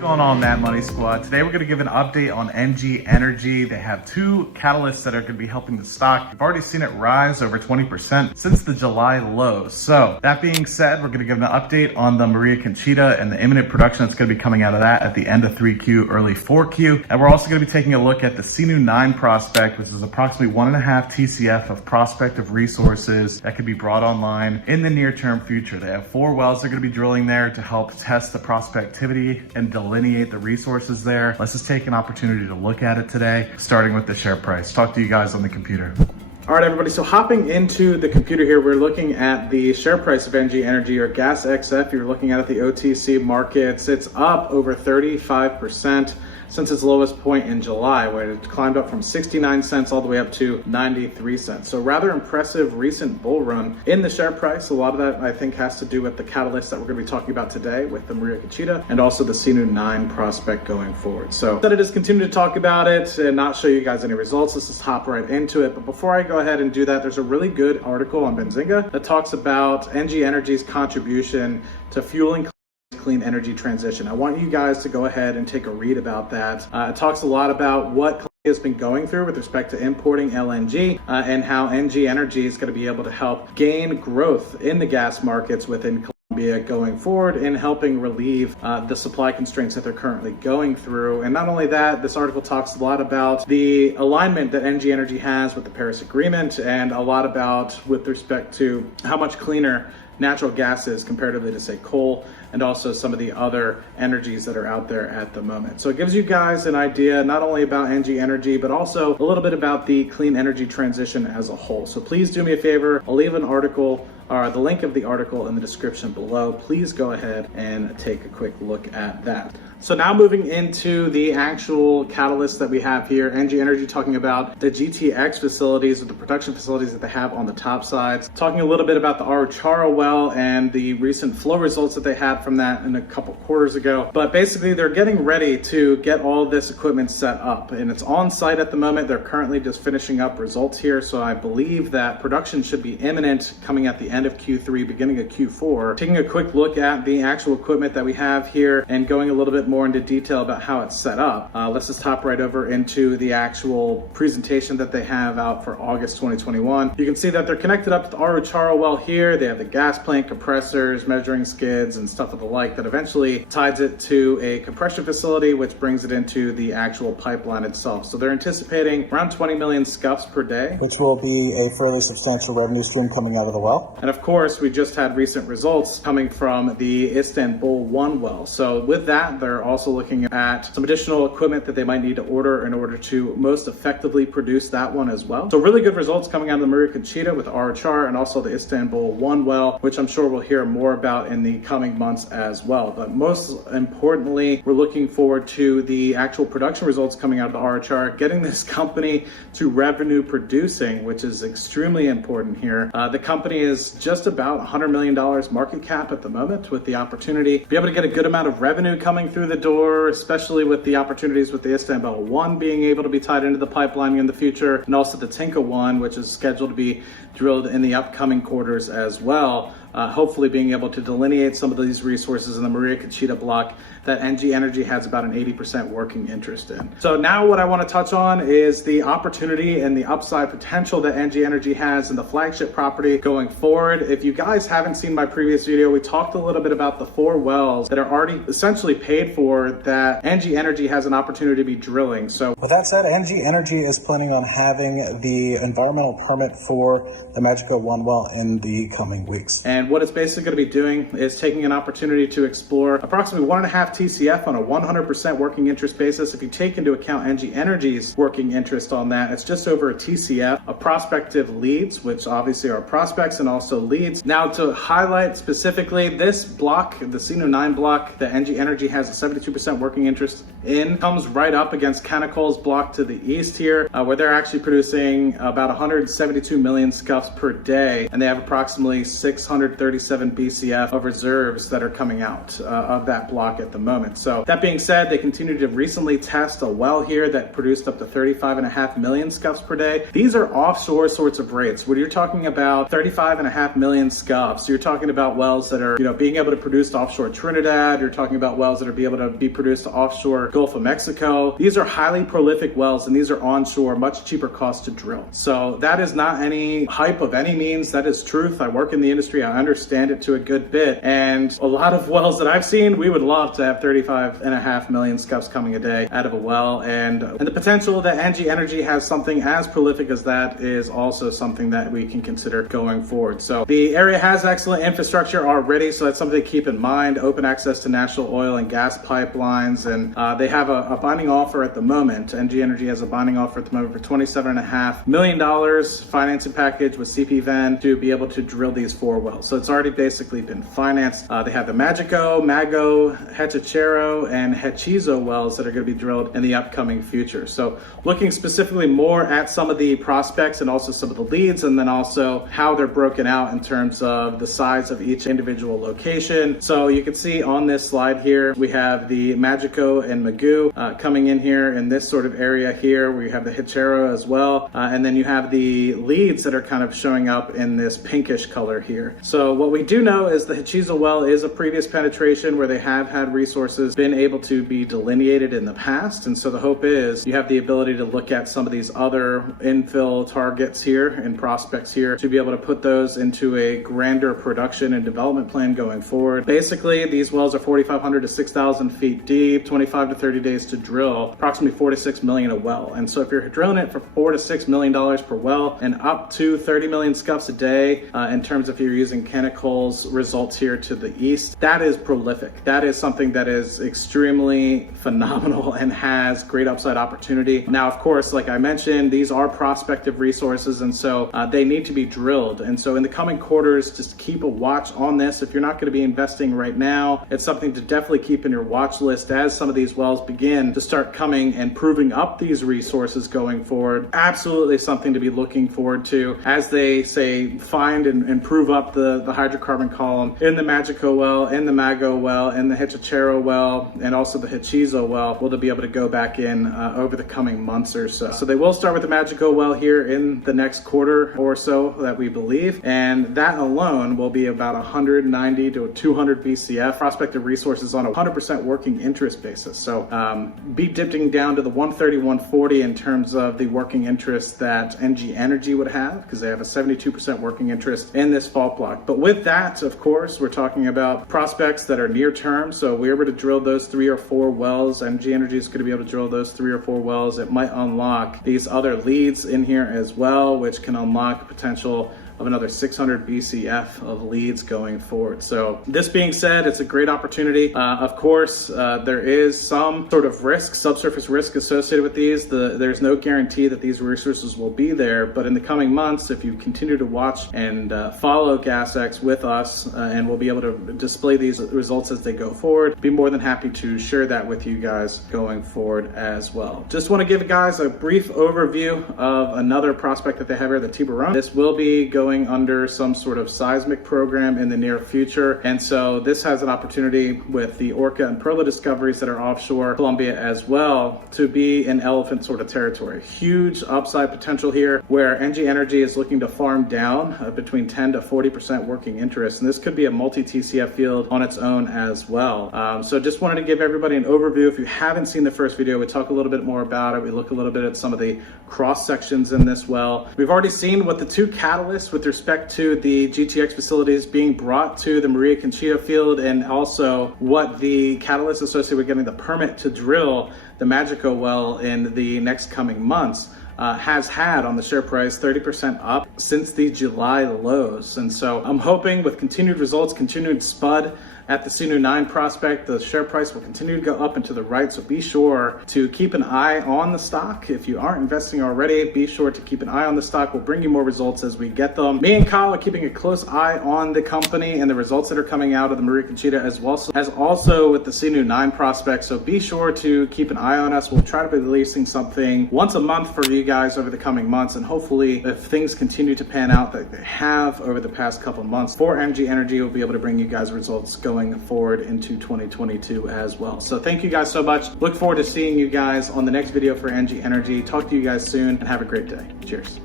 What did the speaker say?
Going on, Mad Money Squad? Today we're going to give an update on NG Energy. They have two catalysts that are going to be helping the stock. We've already seen it rise over 20% since the July low. So that being said, we're going to give an update on the Maria Conchita and the imminent production that's going to be coming out of that at the end of 3Q, early 4Q. And we're also going to be taking a look at the CNU9 prospect, which is approximately 1.5 TCF of prospective resources that could be brought online in the near term future. They have 4 wells they're going to be drilling there to help test the prospectivity and delineate the resources there. Let's just take an opportunity to look at it today, starting with the share price. Talk to you guys on the computer. All right, everybody, so hopping into the computer here, we're looking at the share price of NG Energy, or GASXF. You're looking at the OTC markets. It's up over 35% since its lowest point in July, where it climbed up from 69 cents all the way up to 93 cents. So rather impressive recent bull run in the share price. A lot of that, I think, has to do with the catalyst that we're going to be talking about today with the Maria Conchita and also the CNU9 prospect going forward. So instead of just continue to talk about it and not show you guys any results, let's just hop right into it. But before I go ahead and do that, there's a really good article on Benzinga that talks about NG Energy's contribution to fueling clean energy transition. I want you guys to go ahead and take a read about that. It talks a lot about what Colombia has been going through with respect to importing LNG and how NG Energy is going to be able to help gain growth in the gas markets within Colombia going forward and helping relieve the supply constraints that they're currently going through. And not only that, this article talks a lot about the alignment that NG Energy has with the Paris Agreement and a lot about with respect to how much cleaner natural gas is comparatively to, say, coal, and also some of the other energies that are out there at the moment. So it gives you guys an idea not only about NG Energy, but also a little bit about the clean energy transition as a whole. So please do me a favor, I'll leave an article, or the link of the article in the description below. Please go ahead and take a quick look at that. So now moving into the actual catalyst that we have here, NG Energy talking about the GTX facilities, or the production facilities that they have on the top sides, talking a little bit about the Aruchara well and the recent flow results that they had from that in a couple quarters ago. But basically they're getting ready to get all of this equipment set up, and it's on site at the moment. They're currently just finishing up results here. So I believe that production should be imminent coming at the end of Q3, beginning of Q4. Taking a quick look at the actual equipment that we have here and going a little bit more into detail about how it's set up. Let's just hop right over into the actual presentation that they have out for August 2021. You can see that they're connected up to the Aruchara well here. They have the gas plant, compressors, measuring skids, and stuff of the like that eventually ties it to a compression facility, which brings it into the actual pipeline itself. So they're anticipating around 20 million scuffs per day, which will be a fairly substantial revenue stream coming out of the well. And of course, we just had recent results coming from the Istanbul 1 well. So with that, they're also looking at some additional equipment that they might need to order in order to most effectively produce that one as well. So really good results coming out of the Maria Conchita with Aruchara and also the Istanbul 1 well, which I'm sure we'll hear more about in the coming months as well. But most importantly, we're looking forward to the actual production results coming out of the Aruchara, getting this company to revenue producing, which is extremely important here. The company is just about $100 million market cap at the moment, with the opportunity to be able to get a good amount of revenue coming through the door, especially with the opportunities with the Istanbul 1 being able to be tied into the pipeline in the future, and also the Tinka 1, which is scheduled to be drilled in the upcoming quarters as well. Hopefully being able to delineate some of these resources in the Maria Conchita block that NG Energy has about an 80% working interest in. So now what I want to touch on is the opportunity and the upside potential that NG Energy has in the flagship property going forward. If you guys haven't seen my previous video, we talked a little bit about the 4 wells that are already essentially paid for that NG Energy has an opportunity to be drilling. So with that said, NG Energy is planning on having the environmental permit for the Magico 1 well in the coming weeks. And what it's basically going to be doing is taking an opportunity to explore approximately 1.5 TCF on a 100% working interest basis. If you take into account NG Energy's working interest on that, it's just over a TCF of prospective leads, which obviously are prospects and also leads. Now, to highlight specifically this block, the CNU9 block that NG Energy has a 72% working interest in, comes right up against Canacol's block to the east here, where they're actually producing about 172 million scuffs per day, and they have approximately 600 637 BCF of reserves that are coming out of that block at the moment. So that being said, they continue to recently test a well here that produced up to 35.5 million scuffs per day. These are offshore sorts of rates. When you're talking about 35.5 million scuffs, you're talking about wells that are, being able to produce offshore Trinidad. You're talking about wells that are able to be produced offshore Gulf of Mexico. These are highly prolific wells, and these are onshore, much cheaper cost to drill. So that is not any hype of any means. That is truth. I work in the industry. I understand it to a good bit. And a lot of wells that I've seen, we would love to have 35.5 million scuffs coming a day out of a well. And the potential that NG Energy has something as prolific as that is also something that we can consider going forward. So the area has excellent infrastructure already, so that's something to keep in mind. Open access to national oil and gas pipelines, and they have a binding offer at the moment. NG Energy has a binding offer at the moment for $27.5 million financing package with CPVen to be able to drill these 4 wells. So it's already basically been financed. They have the Magico, Mago, Hechicero, and Hechizo wells that are going to be drilled in the upcoming future. So looking specifically more at some of the prospects and also some of the leads, and then also how they're broken out in terms of the size of each individual location. So you can see on this slide here, we have the Magico and Magoo coming in here in this sort of area here. We have the Hechicero as well. And then you have the leads that are kind of showing up in this pinkish color here. So what we do know is the Hechizo well is a previous penetration where they have had resources been able to be delineated in the past. And so the hope is you have the ability to look at some of these other infill targets here and prospects here to be able to put those into a grander production and development plan going forward. Basically, these wells are 4,500 to 6,000 feet deep, 25 to 30 days to drill, approximately 4 to 6 million a well. And so if you're drilling it for $4 to $6 million per well and up to 30 million scuffs a day, in terms of if you're using Canacol's results here to the east, that is prolific. That is something that is extremely phenomenal and has great upside opportunity. Now, of course, like I mentioned, these are prospective resources, and so they need to be drilled. And so in the coming quarters, just keep a watch on this. If you're not going to be investing right now, it's something to definitely keep in your watch list as some of these wells begin to start coming and proving up these resources going forward. Absolutely something to be looking forward to as they say find and prove up the hydrocarbon column in the Magico well, in the Mago well, in the Hechicero well, and also the Hechizo well. Will they be able to go back in over the coming months or so? So they will start with the Magico well here in the next quarter or so that we believe, and that alone will be about 190 to 200 BCF prospective resources on a 100% working interest basis. So be dipping down to the 130, 140 in terms of the working interest that NG Energy would have, because they have a 72% working interest in this fault block. But with that, of course, we're talking about prospects that are near term. So if we were to drill those 3 or 4 wells, NG Energy is going to be able to drill those 3 or 4 wells. It might unlock these other leads in here as well, which can unlock potential of another 600 BCF of leads going forward. So this being said, it's a great opportunity. Of course, there is some sort of risk, subsurface risk associated with these. There's no guarantee that these resources will be there, but in the coming months, if you continue to watch and follow GASX with us, and we'll be able to display these results as they go forward, be more than happy to share that with you guys going forward as well. Just want to give you guys a brief overview of another prospect that they have here, the Tiburon. This will be going under some sort of seismic program in the near future. And so this has an opportunity with the Orca and Perla discoveries that are offshore Colombia as well to be in elephant sort of territory. Huge upside potential here where NG Energy is looking to farm down between 10 to 40% working interest. And this could be a multi-TCF field on its own as well. So just wanted to give everybody an overview. If you haven't seen the first video, we talk a little bit more about it. We look a little bit at some of the cross sections in this well. We've already seen what the 2 catalysts with respect to the GTX facilities being brought to the Maria Conchita field, and also what the catalyst associated with getting the permit to drill the Magico well in the next coming months has had on the share price 30% up since the July lows. And so I'm hoping with continued results, continued spud, at the Sinu 9 prospect. The share price will continue to go up and to the right, so be sure to keep an eye on the stock. If you aren't investing already, be sure to keep an eye on the stock. We'll bring you more results as we get them. Me and Kyle are keeping a close eye on the company and the results that are coming out of the Maria Conchita, as also with the Sinu 9 prospect. So be sure to keep an eye on us. We'll try to be releasing something once a month for you guys over the coming months, and hopefully if things continue to pan out like they have over the past couple months for MG Energy, we'll be able to bring you guys results going forward into 2022 as well. So thank you guys so much. Look forward to seeing you guys on the next video for MG Energy. Talk to you guys soon and have a great day. Cheers.